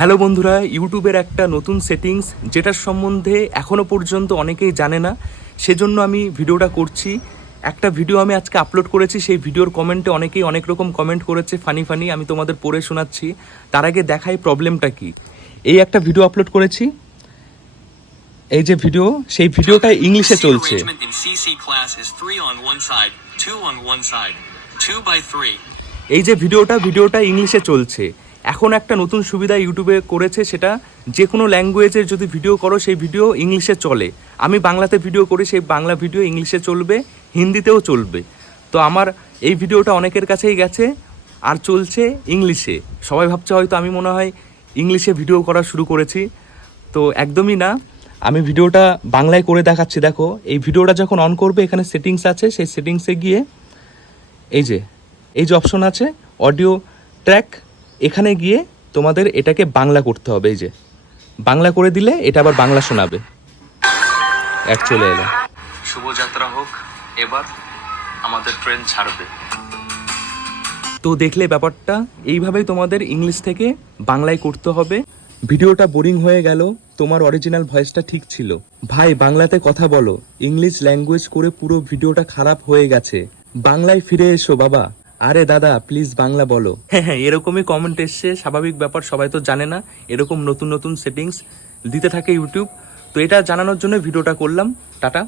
Hello বন্ধুরা ইউটিউবের একটা নতুন সেটিংস যেটার সম্বন্ধে এখনও পর্যন্ত অনেকেই জানে না সেজন্য আমি ভিডিওটা করছি। একটা ভিডিও আমি আজকে আপলোড করেছি সেই ভিডিওর কমেন্টে অনেকেই অনেক রকম কমেন্ট করেছে ফানি ফানি আমি তোমাদের পড়ে শোনাচ্ছি। তার আগে দেখাই প্রবলেমটা কি। এই একটা ভিডিও আপলোড করেছি। এই যে ভিডিও সেই ভিডিওটা ইংলিশে চলছে. এই যে ভিডিওটা ভিডিওটা ইংলিশে চলছে। এখন একটা নতুন সুবিধা ইউটিউবে করেছে সেটা যে কোনো ল্যাঙ্গুয়েজের যদি ভিডিও করো, সেই ভিডিও ইংলিশে চলে। আমি বাংলাতে ভিডিও করি, সেই বাংলা ভিডিও ইংলিশে চলবে, হিন্দিতেও চলবে। তো আমার এই ভিডিওটা অনেকের কাছেই গেছে আর চলছে ইংলিশে সবাই ভাবছে হয়তো আমি মনে হয় ইংলিশে ভিডিও করা শুরু করেছি। তো একদমই না। আমি ভিডিওটা বাংলায় করে দেখাচ্ছি, দেখো। এই ভিডিওটা যখন অন করবে, এখানে সেটিংস আছে, সেই সেটিংসে গিয়ে এই যে এই যে অপশন আছে অডিও ট্র্যাক এখানে গিয়ে তোমাদের এটাকে বাংলা করতে হবে এই যে। বাংলা করে দিলে এটা আবার বাংলা শোনাবে। এক চলে এলো। শুভযাত্রা হোক এবার আমাদের ট্রেন ছাড়বে। তো দেখলে ব্যাপারটা এইভাবেই তোমাদের ইংলিশ থেকে বাংলায় করতে হবে। ভিডিওটা বোরিং হয়ে গেল তোমার অরিজিনাল ভয়েসটা ঠিক ছিল। ভাই বাংলাতে কথা বলো। ইংলিশ ল্যাঙ্গুয়েজ করে পুরো ভিডিওটা খারাপ হয়ে গেছে। বাংলায় ফিরে এসো বাবা। আরে দাদা প্লিজ বাংলা বলো। হ্যাঁ হ্যাঁ এরকমই কমেন্ট এসছে স্বাভাবিক ব্যাপার, সবাই তো জানে না, এরকম নতুন নতুন সেটিংস দিতে থাকে ইউটিউব তো এটা জানানোর জন্য ভিডিওটা করলাম। টাটা।